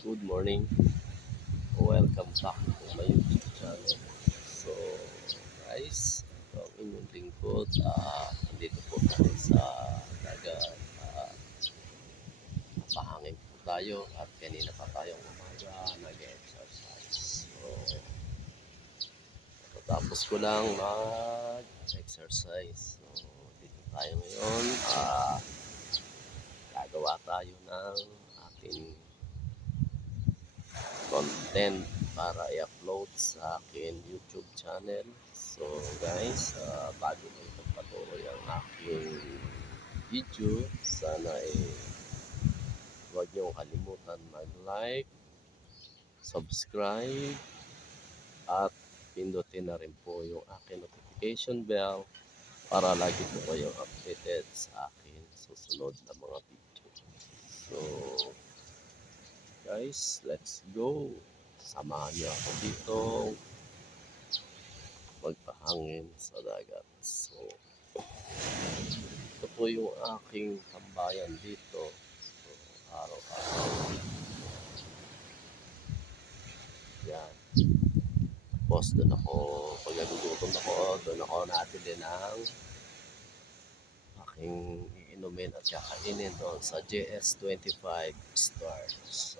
Good morning. Welcome back to my YouTube channel. So, guys, ito ang inyong lingkod. Nandito po tayo sa dagat. Napahangin po tayo at kanina pa tayong umaga nag-exercise. So, tapos ko lang mag-exercise. So, dito tayo ngayon. Gagawa tayo ng ating content para i-upload sa akin YouTube channel. So guys, bago ko ipagpatuloy ang aking video, sana huwag niyong kalimutan mag-like, subscribe, at pindutin na rin po yung aking notification bell para lagi po kayong updated sa akin susunod na mga video. So guys, let's go! Samahan niyo ako dito magpahangin sa dagat. So, ito po yung aking tambayan dito. So, araw-araw. Yan. Tapos doon ako, pag nagugutom ako, doon ako nabili ng aking iinumin at kakainin doon sa JS25 Star. So,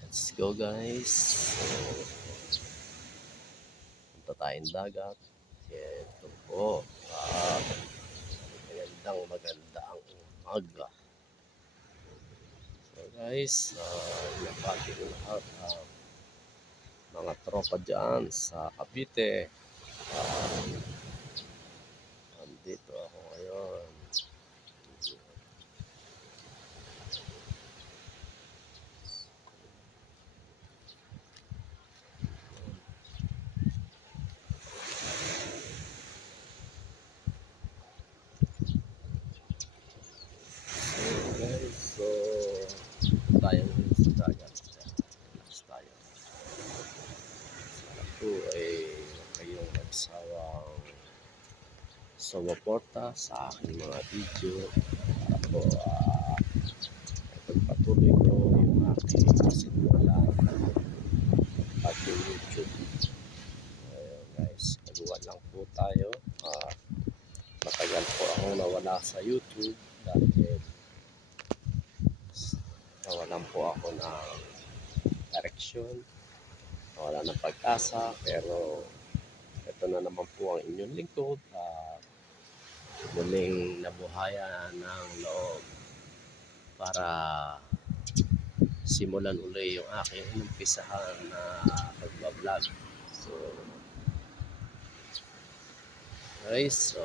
let's go guys. So, punta tayong dagat. Ito po. Maganda ang umaga. So guys, nabati ko lahat mga tropa dyan sa Cavite. Nandito ako ngayon. So tayo ngayon sa dagat. Relax tayo. Ito ay kayong nagsawang sumuporta sa aking mga video para po pagpatuloy ko yung aking simulan at yung YouTube. Ayun guys, kaluwan lang po tayo. Matagal po akong nawala sa YouTube dahil nawalan po ako ng direction, nawala ng pag-asa, pero ito na naman po ang inyong lingkod at muling nabuhayan ng loob para simulan uli yung aking inumpisahan na pagbablog. So guys,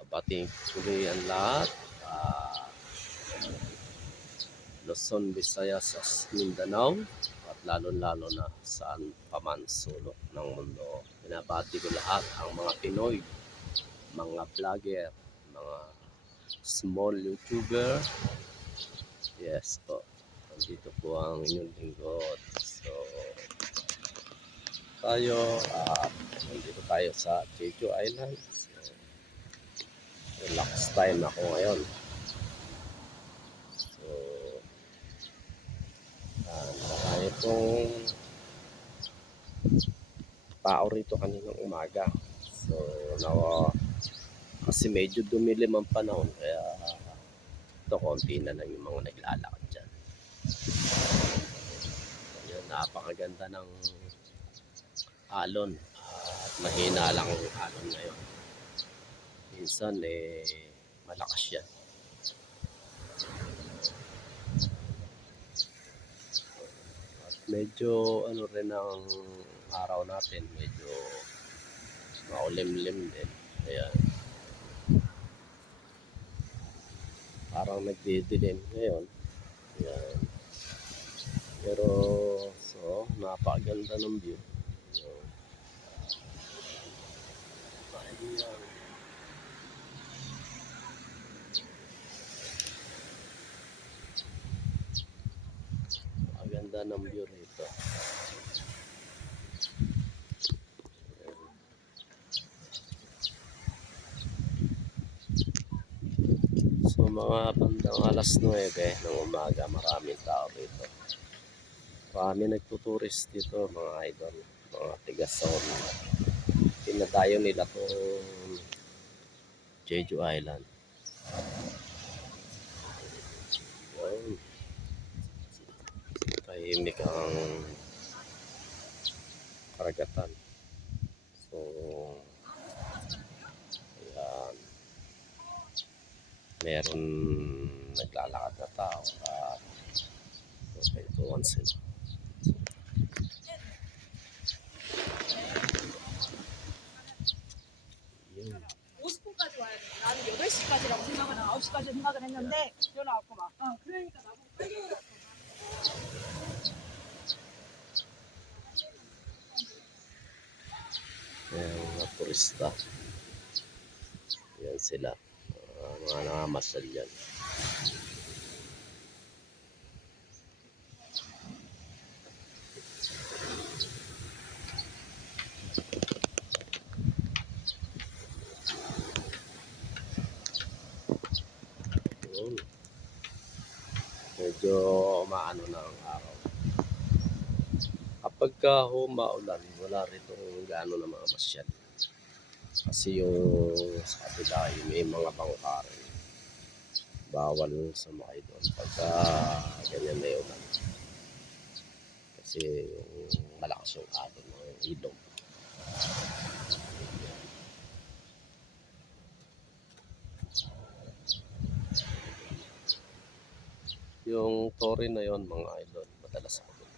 babating tuloy ang lahat. Luzon, Visayas, Mindanao at lalo-lalo na saan paman sulok ng mundo. Binabati ko lahat ang mga Pinoy, mga vlogger, mga small YouTuber. Yes po, nandito po ang inyong lingkod. So tayo, nandito tayo sa Jeju Island. So, relax time ako ngayon. So marami pong tao rito kaninang umaga. So kasi medyo dumilim ang panahon kaya ito konti na lang yung mga naglalakad dyan. Yan, napakaganda ng alon at mahina lang ang alon ngayon. Minsan malakas yan. At medyo ano rin ang araw natin, medyo maulimlim din. Kaya parang nagdidilim ngayon. Yan. Pero so napakaganda ng view. Ayan. Maganda ng view rito. So mga bandang 9:00 ng umaga, maraming tao rito. Marami nagtuturist dito mga idol, mga tiga-Son. Pinadayo nila tong Jeju Island. Ayun, tahimik ang karagatan. So, ayan, meron naglalakad na tao at kwentuhan sila. Yun. 50분까지 와야 돼. 나는 8시까지라고 생각을, 9시까지 생각을 했는데, 전화 왔구만. 그러니까 나보고 빨리 오라고. Ayan, mga turista. Yan sila. Mga nakamasyal yan. Yun. Medyo maano na ang araw. Kapag maulan, wala rito gaano na mga masyal. Kasi yung sa kabila, may mga bangka rin. Bawal sa mga doon pagka ganyan na ulan. Kasi yung malakas yung alon ng ilog. Yung Torre na yon mga idol, madalas ako doon.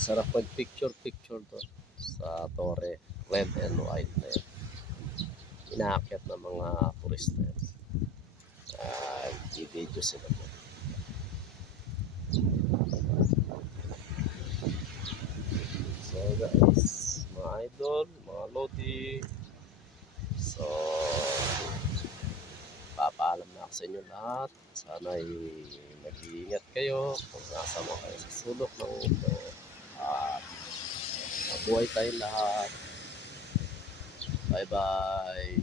Sarap mag picture doon sa Torre, red and white na yun. Inaakyat ng mga turista yun. I-video sila doon. So guys, mga idol, mga lodi, so papaalam na ako sa inyo lahat. Sana'y mag-iingat kayo kung nasa mo kayo sa sulok ng mundo. At mabuhay tayong lahat. Bye bye.